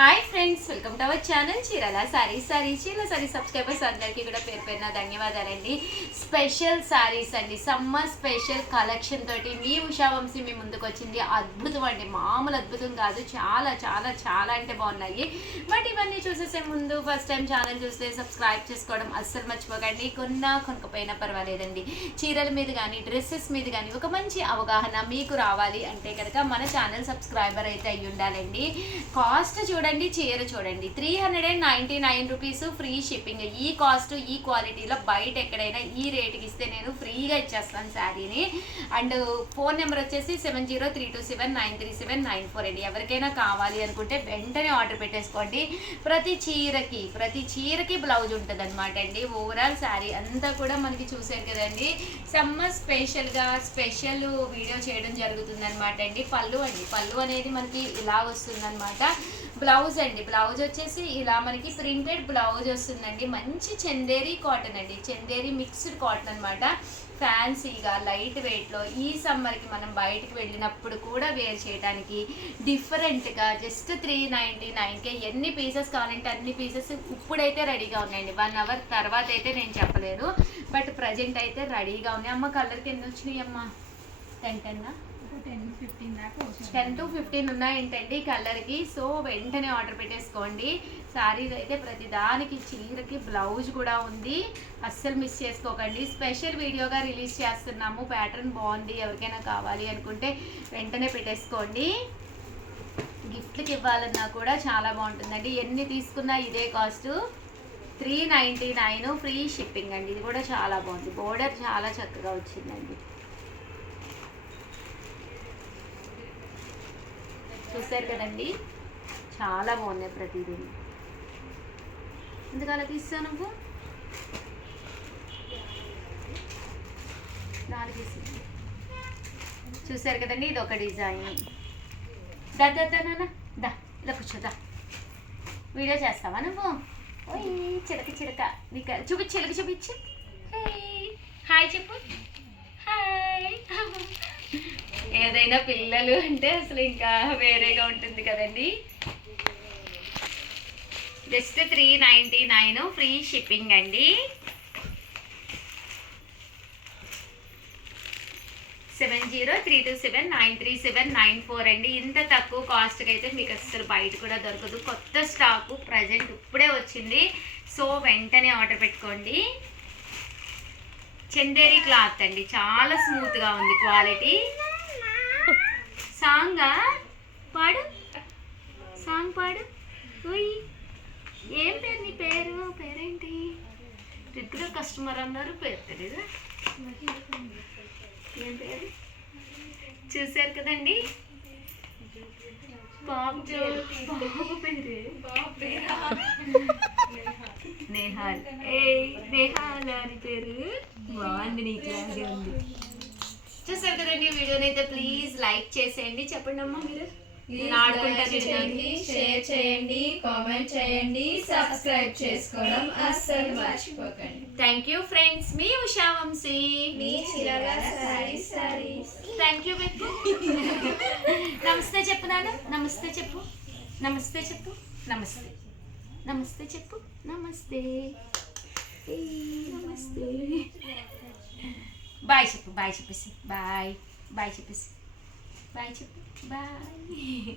Hi friends, welcome to our channel Chirala sorry subscribers అందరికీ కూడా పేరు పేరున ధన్యవాదాలండి. స్పెషల్ సారీస్ అండి, సమ్మర్ స్పెషల్ కలెక్షన్ తోటి మీ ఉషావంశీ మీ ముందుకు వచ్చింది. అద్భుతం అండి, మామూలు అద్భుతం కాదు, చాలా చాలా చాలా అంటే బాగున్నాయి. బట్ ఇవన్నీ చూసేసే ముందు ఫస్ట్ టైం ఛానల్ చూస్తే సబ్స్క్రైబ్ చేసుకోవడం అస్సలు మర్చిపోకండి. కొనకపోయినా పర్వాలేదండి, చీరల మీద కానీ డ్రెస్సెస్ మీద కానీ ఒక మంచి అవగాహన మీకు రావాలి అంటే కనుక మన ఛానల్ సబ్స్క్రైబర్ అయితే అయ్యి ఉండాలండి. కాస్ట్ చూడండి, చీర చూడండి, 399 రూపీస్, ఫ్రీ షిప్పింగ్. ఈ కాస్ట్ ఈ క్వాలిటీలో బయట ఎక్కడైనా ఈ రేటుకి ఇస్తే నేను ఫ్రీగా ఇచ్చేస్తాను శారీని. అండ్ ఫోన్ నెంబర్ వచ్చేసి 7032793794 అండి. ఎవరికైనా కావాలి అనుకుంటే వెంటనే ఆర్డర్ పెట్టేసుకోండి. ప్రతి చీరకి బ్లౌజ్ ఉంటుంది అనమాట అండి. ఓవరాల్ శారీ అంతా కూడా మనకి చూసారు కదండి. సమ్మర్ స్పెషల్ వీడియో చేయడం జరుగుతుంది అనమాట అండి. పళ్ళు అనేది మనకి ఇలా వస్తుంది అనమాట. బ్లౌజ్ వచ్చేసి ఇలా మనకి ప్రింటెడ్ బ్లౌజ్ వస్తుందండి. మంచి చందేరి కాటన్ అండి, చందేరి మిక్స్డ్ కాటన్ అనమాట. ఫ్యాన్సీగా లైట్ వెయిట్లో ఈ సమ్మర్కి మనం బయటకు వెళ్ళినప్పుడు కూడా వేర్ చేయడానికి డిఫరెంట్గా జస్ట్ 399కే ఎన్ని పీసెస్ కావాలంటే అన్ని పీసెస్ ఇప్పుడైతే రెడీగా ఉన్నాయండి. 1 అవర్ తర్వాత అయితే నేను చెప్పలేను, బట్ ప్రజెంట్ అయితే రెడీగా ఉన్నాయి. అమ్మ కలర్కి ఎన్ని వచ్చినాయి అమ్మ? 10 to 15 ఉన్నాయంటండి కలర్కి. సో వెంటనే ఆర్డర్ పెట్టేసుకోండి. శారీస్ అయితే ప్రతి దానికి చీరకి బ్లౌజ్ కూడా ఉంది, అస్సలు మిస్ చేసుకోకండి. స్పెషల్ వీడియోగా రిలీజ్ చేస్తున్నాము. ప్యాటర్న్ బాగుంది, ఎవరికైనా కావాలి అనుకుంటే వెంటనే పెట్టేసుకోండి. గిఫ్ట్కి ఇవ్వాలన్నా కూడా చాలా బాగుంటుందండి. ఎన్ని తీసుకున్నా ఇదే కాస్ట్, 399 ఫ్రీ షిప్పింగ్ అండి. ఇది కూడా చాలా బాగుంది, బోర్డర్ చాలా చక్కగా వచ్చిందండి. చూసారు కదండి, చాలా బాగున్నాయి ప్రతిదీ. ఎందుకు అలా తీస్తాను నువ్వు? 4 తీసింది. చూసారు కదండి, ఇది ఒక డిజైన్. నాన్న దా, ఇలా కూర్చోదా. వీడియో చేస్తావా నువ్వు? ఓయ్ చిలక నీకు చూపించి హాయ్ చెప్పు. హాయ్. ఏదైనా పిల్లలు అంటే అసలు ఇంకా వేరేగా ఉంటుంది కదండి. జస్ట్ 399 ఫ్రీ షిప్పింగ్ అండి. 7032793794 అండి. ఇంత తక్కువ కాస్ట్కి అయితే మీకు అసలు బయట కూడా దొరకదు. కొత్త స్టాకు ప్రజెంట్ ఇప్పుడే వచ్చింది. సో వెంటనే ఆర్డర్ పెట్టుకోండి. చందేరి క్లాత్ అండి, చాలా స్మూత్గా ఉంది క్వాలిటీ. సాంగ్ పాడు. ఓయ్ ఏం పేరు నీ పేరేంటి? రెగ్యులర్ కస్టమర్ అన్నారు, పేరు తెలీదు. ఏం పేరు? చూసారు కదండి, బాబు పేరు నేహాల్. నేహాల్ అని పేరు బాగుంది, నీకులాగే ఉంది. చూసారు కదండి, వీడియోని అయితే ప్లీజ్ లైక్ చేసేయండి. చెప్పండి అమ్మా మీరు. షేర్ చేయండి, కామెంట్ చేయండి, సబ్స్క్రైబ్ చేసుకోవడం అస్సలు మర్చిపోకండి. థ్యాంక్ యూ ఫ్రెండ్స్, మీ ఉషావంశీ, మీ చీరాల సారీస్. Thank you. నమస్తే చెప్పు నాన్న. నమస్తే చెప్పు. నమస్తే చెప్పు. నమస్తే. బాయ్ చెప్పేసి బాయ్ చెప్పేసి బాయ్ చెప్పు. బాయ్.